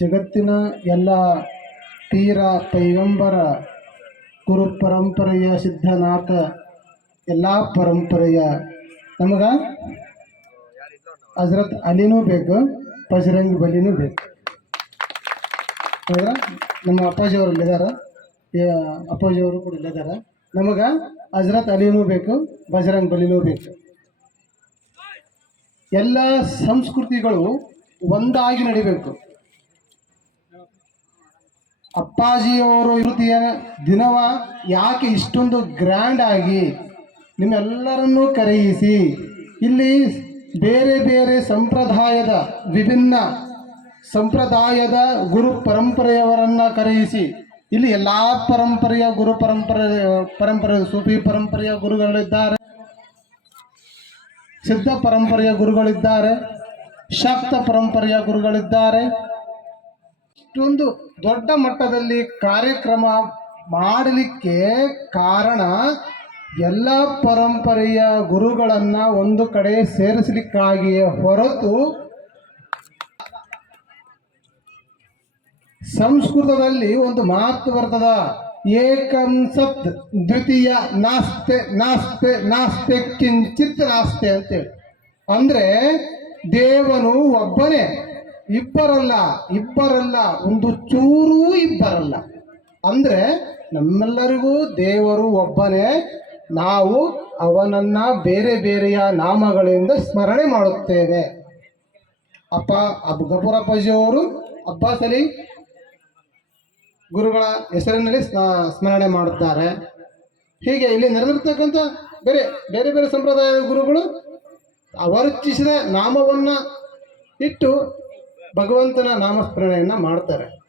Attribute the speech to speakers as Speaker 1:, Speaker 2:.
Speaker 1: ಜಗತ್ತಿನ ಎಲ್ಲ ತೀರ ಪೈಗಂಬರ ಗುರು ಪರಂಪರೆಯ ಸಿದ್ಧನಾಥ, ಎಲ್ಲ ಪರಂಪರೆಯ ನಮಗ ಹಜರತ್ ಅಲಿನೂ ಬೇಕು, ಬಜರಂಗ್ ಬಲಿನೂ ಬೇಕು. ಹೌದಾ ನಮ್ಮ ಅಪ್ಪಾಜಿಯವರು ಅಪ್ಪಾಜಿ ಅಪ್ಪಾಜಿಯವರು ಕೂಡ ಇಲ್ಲಿದಾರ. ನಮಗೆ ಹಜರತ್ ಅಲಿನೂ ಬೇಕು, ಬಜರಂಗ್ ಬಲಿನೂ ಬೇಕು. ಎಲ್ಲ ಸಂಸ್ಕೃತಿಗಳು ಒಂದಾಗಿ ನಡಿಬೇಕು. ಅಪ್ಪಾಜಿಯವರು ಇರುತ್ತೀಯ ದಿನವ ಯಾಕೆ ಇಷ್ಟೊಂದು ಗ್ರ್ಯಾಂಡ್ ಆಗಿ ನಿಮ್ಮೆಲ್ಲರನ್ನೂ ಕರೆಯಿಸಿ, ಇಲ್ಲಿ ಬೇರೆ ಬೇರೆ ಸಂಪ್ರದಾಯದ ವಿಭಿನ್ನ ಸಂಪ್ರದಾಯದ ಗುರು ಪರಂಪರೆಯವರನ್ನು ಕರೆಯಿಸಿ, ಇಲ್ಲಿ ಎಲ್ಲ ಪರಂಪರೆಯ ಗುರು ಪರಂಪರೆ ಪರಂಪರೆ ಸೂಫಿ ಪರಂಪರೆಯ ಗುರುಗಳಿದ್ದಾರೆ, ಸಿದ್ಧ ಪರಂಪರೆಯ ಗುರುಗಳಿದ್ದಾರೆ, ಶಕ್ತ ಪರಂಪರೆಯ ಗುರುಗಳಿದ್ದಾರೆ. ಇಷ್ಟೊಂದು ದೊಡ್ಡ ಮಟ್ಟದಲ್ಲಿ ಕಾರ್ಯಕ್ರಮ ಮಾಡಲಿಕ್ಕೆ ಕಾರಣ ಎಲ್ಲ ಪರಂಪರೆಯ ಗುರುಗಳನ್ನು ಒಂದು ಕಡೆ ಸೇರಿಸಲಿಕ್ಕಾಗಿಯೇ ಹೊರತು ಸಂಸ್ಕೃತದಲ್ಲಿ ಒಂದು ಮಾತು ಬರ್ತದ, ಏಕಂ ಸತ್ ದ್ವಿತೀಯ ನಾಸ್ತೆ ನಾಸ್ತೆ ನಾಸ್ತೆ, ಕಿಂಚಿತ್ ನಾಸ್ತೆ ಅಂತೇಳಿ. ಅಂದ್ರೆ ದೇವನು ಒಬ್ಬನೇ. ಇಬ್ಬರಲ್ಲ ಇಬ್ಬರಲ್ಲ, ಒಂದು ಚೂರೂ ಇಬ್ಬರಲ್ಲ. ಅಂದ್ರೆ ನಮ್ಮೆಲ್ಲರಿಗೂ ದೇವರು ಒಬ್ಬನೇ. ನಾವು ಅವನನ್ನ ಬೇರೆ ಬೇರೆಯ ನಾಮಗಳಿಂದ ಸ್ಮರಣೆ ಮಾಡುತ್ತೇವೆ. ಅಪ್ಪ ಅಬ್ ಗಫೂರ್ ಅಪ್ಪಾಜಿಯವರು ಅಬ್ಬಾಸ್ ಅಲಿ ಗುರುಗಳ ಹೆಸರಿನಲ್ಲಿ ಸ್ಮರಣೆ ಮಾಡುತ್ತಾರೆ. ಹೀಗೆ ಇಲ್ಲಿ ನೆರೆದಿರ್ತಕ್ಕಂಥ ಬೇರೆ ಬೇರೆ ಬೇರೆ ಸಂಪ್ರದಾಯದ ಗುರುಗಳು ಅವರ್ಚಿಸಿದ ನಾಮವನ್ನ ಇಟ್ಟು ಭಗವಂತನ ನಾಮಸ್ಮರಣೆಯನ್ನು ಮಾಡ್ತಾರೆ.